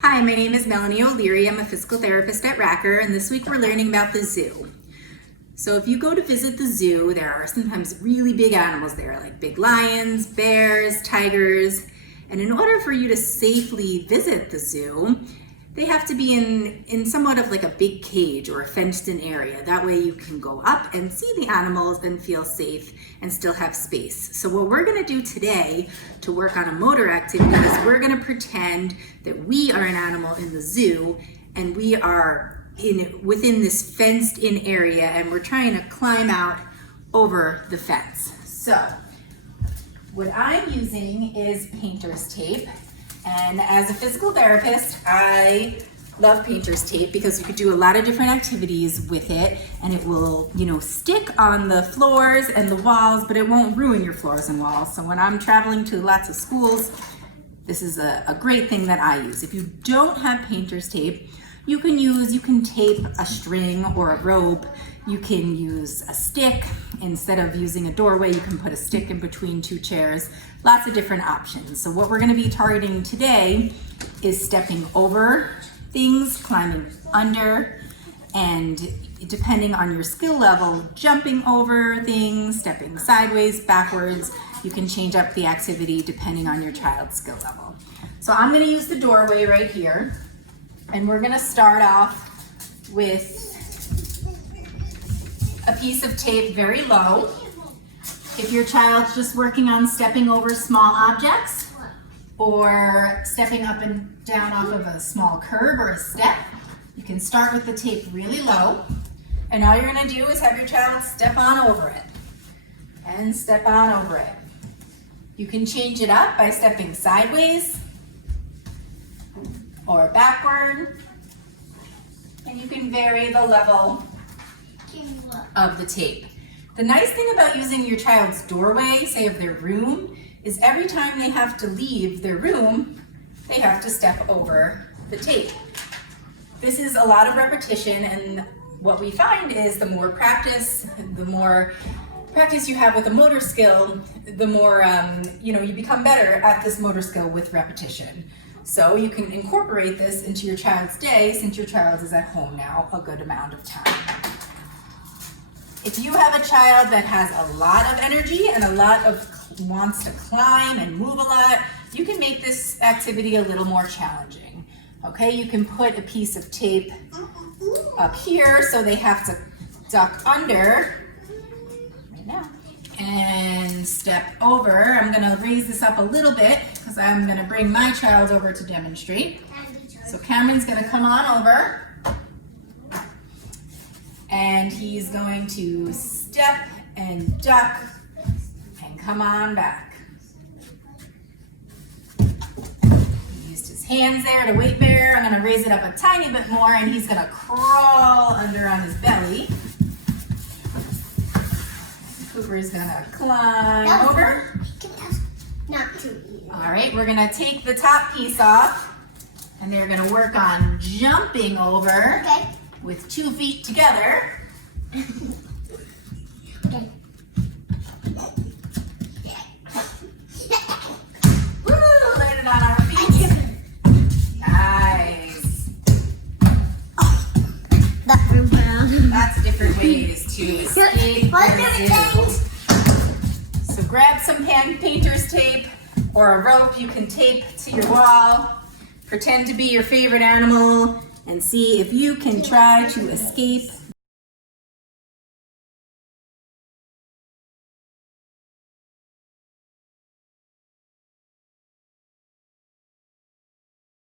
Hi, my name is Melanie O'Leary. I'm a physical therapist at Racker, and this week we're learning about the zoo. So if you go to visit the zoo, there are sometimes really big animals there, like big lions, bears, tigers, and in order for you to safely visit the zoo, they have to be in somewhat of like a big cage or a fenced-in area. That way you can go up and see the animals and feel safe and still have space. So what we're gonna do today to work on a motor activity is we're gonna pretend that we are an animal in the zoo and we are within this fenced-in area and we're trying to climb out over the fence. So what I'm using is painter's tape. And as a physical therapist, I love painter's tape because you could do a lot of different activities with it and it will, stick on the floors and the walls, but it won't ruin your floors and walls. So when I'm traveling to lots of schools, this is a great thing that I use. If you don't have painter's tape, you can tape a string or a rope. You can use a stick. Instead of using a doorway, you can put a stick in between two chairs. Lots of different options. So what we're gonna be targeting today is stepping over things, climbing under, and depending on your skill level, jumping over things, stepping sideways, backwards. You can change up the activity depending on your child's skill level. So I'm gonna use the doorway right here, and we're gonna start off with a piece of tape very low. If your child's just working on stepping over small objects or stepping up and down off of a small curb or a step, you can start with the tape really low. And all you're gonna do is have your child step on over it and step on over it. You can change it up by stepping sideways or backward, and you can vary the level of the tape. The nice thing about using your child's doorway, say of their room, is every time they have to leave their room, they have to step over the tape. This is a lot of repetition, and what we find is the more practice you have with a motor skill, the more you become better at this motor skill with repetition. So you can incorporate this into your child's day since your child is at home now a good amount of time. If you have a child that has a lot of energy and wants to climb and move a lot, you can make this activity a little more challenging. Okay, you can put a piece of tape up here so they have to duck under right now and step over. I'm gonna raise this up a little bit because I'm gonna bring my child over to demonstrate. So Cameron's gonna come on over and he's going to step and duck and come on back. He used his hands there to weight bear. I'm gonna raise it up a tiny bit more and he's gonna crawl under on his belly. Cooper's gonna climb over. Not too easy. All right, we're gonna take the top piece off and they're gonna work on jumping over. Okay. With 2 feet together. Okay. Woo, landed on our feet. Nice. That room brown. That's different ways to escape the zoo. So grab some painter's tape or a rope you can tape to your wall. Pretend to be your favorite animal and see if you can try to escape